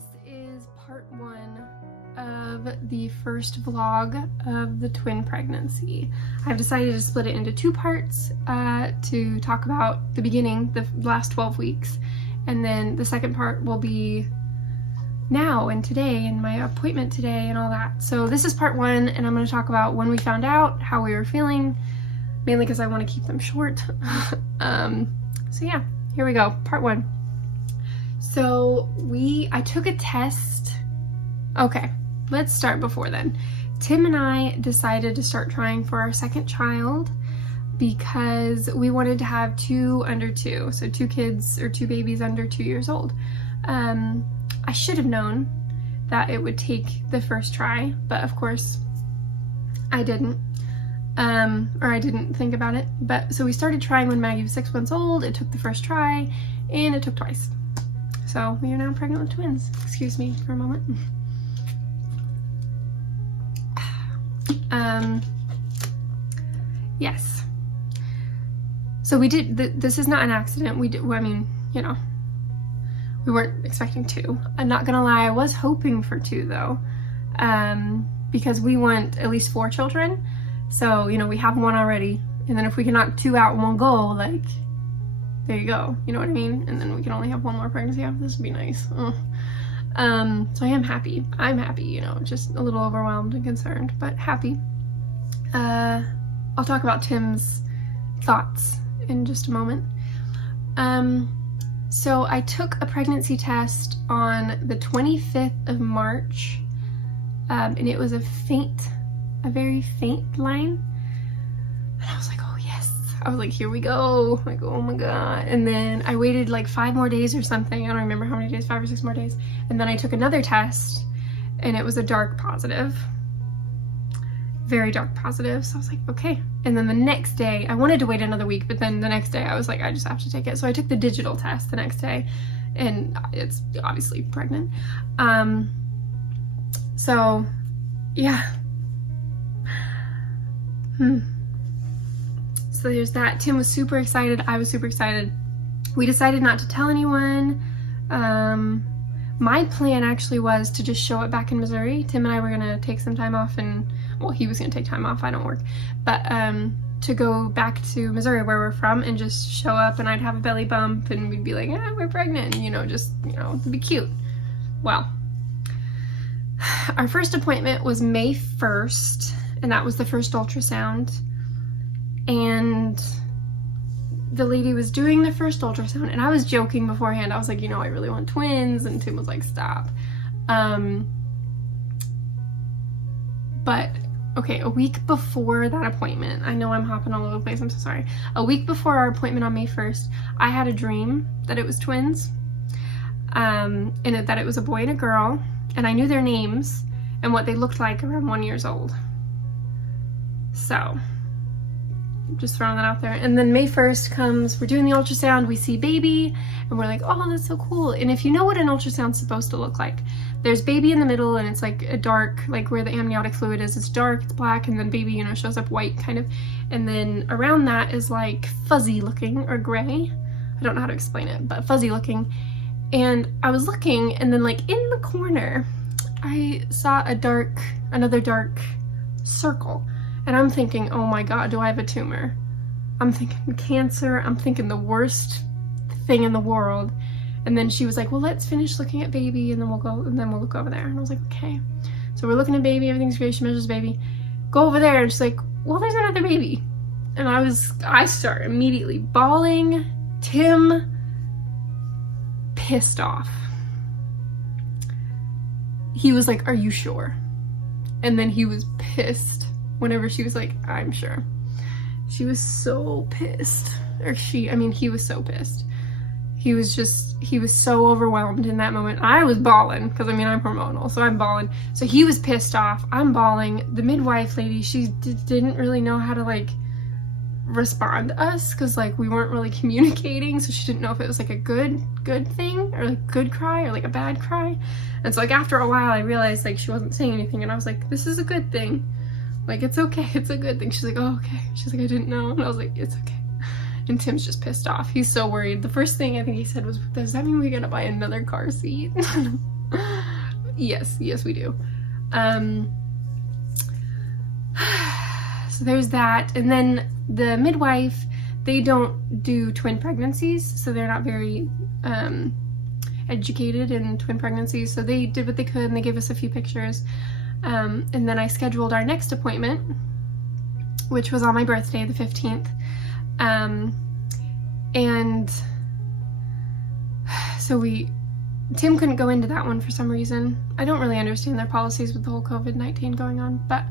This is part one of the first vlog of the twin pregnancy. I've decided to split it into two parts to talk about the beginning, the last 12 weeks, and then the second part will be now and today and my appointment today and all that. So this is part one, and I'm going to talk about when we found out, how we were feeling, mainly because I want to keep them short. So yeah, here we go, part one. So I took a test. Okay, let's start before then. Tim and I decided to start trying for our second child because we wanted to have two under two. So two kids or two babies under 2 years old. I should have known that it would take the first try, but of course I didn't. Or I didn't think about it. But so we started trying when Maggie was 6 months old. It took the first try and it took twice. So we are now pregnant with twins. Excuse me for a moment. Yes. So we did, this is not an accident. We did, I mean, you know, we weren't expecting two. I'm not gonna lie, I was hoping for two though, because we want at least 4 children. So, you know, we have one already. And then if we can knock 2 out in one go, like, there you go, you know what I mean? And then we can only have one more pregnancy after. This would be nice. So I am happy. I'm happy, you know, just a little overwhelmed and concerned, but happy. I'll talk about Tim's thoughts in just a moment. So I took a pregnancy test on the 25th of March, and it was a very faint line. And I was like, oh yes. I was like, here we go. Like, oh my God. And then I waited like 5 more days or something. I don't remember how many days, 5 or 6 more days. And then I took another test and it was a dark positive. Very dark positive. So I was like, okay. And then the next day, I wanted to wait another week, but then the next day I was like, I just have to take it. So I took the digital test the next day and it's obviously pregnant. So yeah. So there's that. Tim was super excited. I was super excited. We decided not to tell anyone. My plan actually was to just show it back in Missouri. Tim and I were gonna take some time off and, well, he was gonna take time off, I don't work. But to go back to Missouri where we're from and just show up and I'd have a belly bump and we'd be like, yeah, we're pregnant, and, you know, just, you know, it'd be cute. Well, our first appointment was May 1st, and that was the first ultrasound. And the lady was doing the first ultrasound, and I was joking beforehand. I was like, you know, I really want twins, and Tim was like, stop. But okay, a week before that appointment, I know I'm hopping all over the place, I'm so sorry. A week before our appointment on May 1st, I had a dream that it was twins, and that it was a boy and a girl, and I knew their names and what they looked like around 1 year old. So just throwing that out there. And then May 1st comes, we're doing the ultrasound, we see baby, and we're like, oh, that's so cool. And if you know what an ultrasound's supposed to look like, there's baby in the middle, and it's like a dark, like where the amniotic fluid is, it's dark, it's black, and then baby, you know, shows up white kind of. And then around that is like fuzzy looking or gray. I don't know how to explain it, but fuzzy looking. And I was looking, and then like in the corner, I saw another dark circle. And I'm thinking, oh my God, do I have a tumor? I'm thinking cancer. I'm thinking the worst thing in the world. And then she was like, well, let's finish looking at baby and then we'll look over there. And I was like, okay. So we're looking at baby, everything's great. She measures baby. Go over there. And she's like, well, there's another baby. And I start immediately bawling. Tim, pissed off. He was like, are you sure? And then he was pissed whenever she was like, I'm sure. She was so pissed. He was so pissed. He was so overwhelmed in that moment. I was bawling, because I mean, I'm hormonal, so I'm bawling. So he was pissed off, I'm bawling. The midwife lady, she didn't really know how to like respond to us, because like we weren't really communicating, so she didn't know if it was like a good thing, or like good cry, or like a bad cry. And so like after a while, I realized like she wasn't saying anything, and I was like, this is a good thing. Like, it's okay, it's a good thing. She's like, oh, okay. She's like, I didn't know. And I was like, it's okay. And Tim's just pissed off. He's so worried. The first thing I think he said was, does that mean we're gonna buy another car seat? Yes, we do. So there's that. And then the midwife, they don't do twin pregnancies, so they're not very educated in twin pregnancies. So they did what they could and they gave us a few pictures. And then I scheduled our next appointment, which was on my birthday, the 15th. And so Tim couldn't go into that one for some reason. I don't really understand their policies with the whole COVID-19 going on, but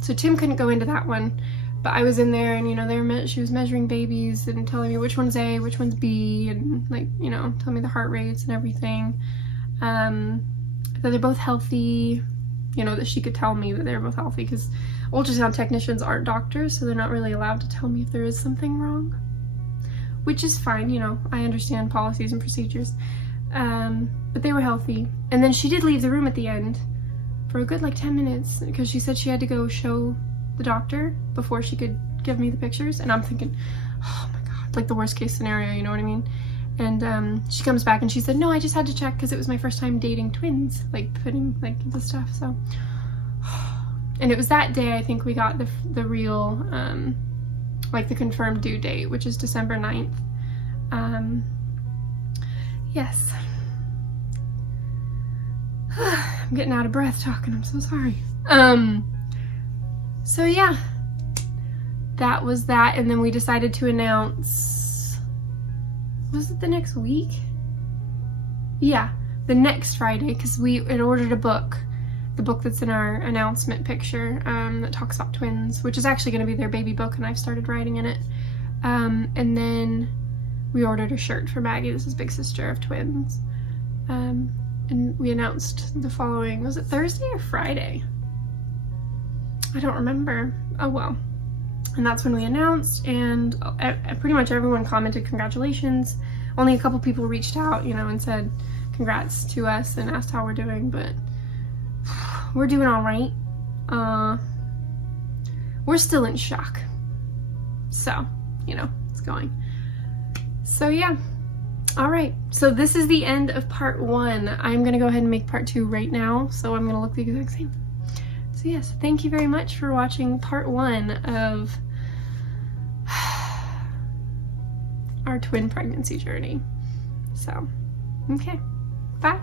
so Tim couldn't go into that one, but I was in there, and you know, she was measuring babies and telling me which one's A, which one's B, and like, you know, telling me the heart rates and everything. That they're both healthy, you know, that she could tell me that they're both healthy, because ultrasound technicians aren't doctors, so they're not really allowed to tell me if there is something wrong, which is fine, you know, I understand policies and procedures. But they were healthy. And then she did leave the room at the end for a good like 10 minutes because she said she had to go show the doctor before she could give me the pictures. And I'm thinking, oh my God, like the worst case scenario, you know what I mean? And she comes back and she said, no, I just had to check because it was my first time dating twins, like putting like the stuff. So, and it was that day I think we got the real, like the confirmed due date, which is December 9th. Yes. I'm getting out of breath talking, I'm so sorry. So yeah, that was that, and then we decided to announce, was it the next week? Yeah, the next Friday, because we had ordered a book, the book that's in our announcement picture, that talks about twins, which is actually going to be their baby book, and I've started writing in it. And then we ordered a shirt for Maggie. This is big sister of twins. And we announced the following, was it Thursday or Friday? I don't remember. Oh well. And that's when we announced, and pretty much everyone commented congratulations. Only a couple people reached out, you know, and said congrats to us and asked how we're doing, but we're doing all right. We're still in shock. So, you know, it's going. So yeah, all right. So this is the end of part 1. I'm gonna go ahead and make part 2 right now. So I'm gonna look the exact same. So yes, thank you very much for watching part 1 of our twin pregnancy journey. So, okay, bye.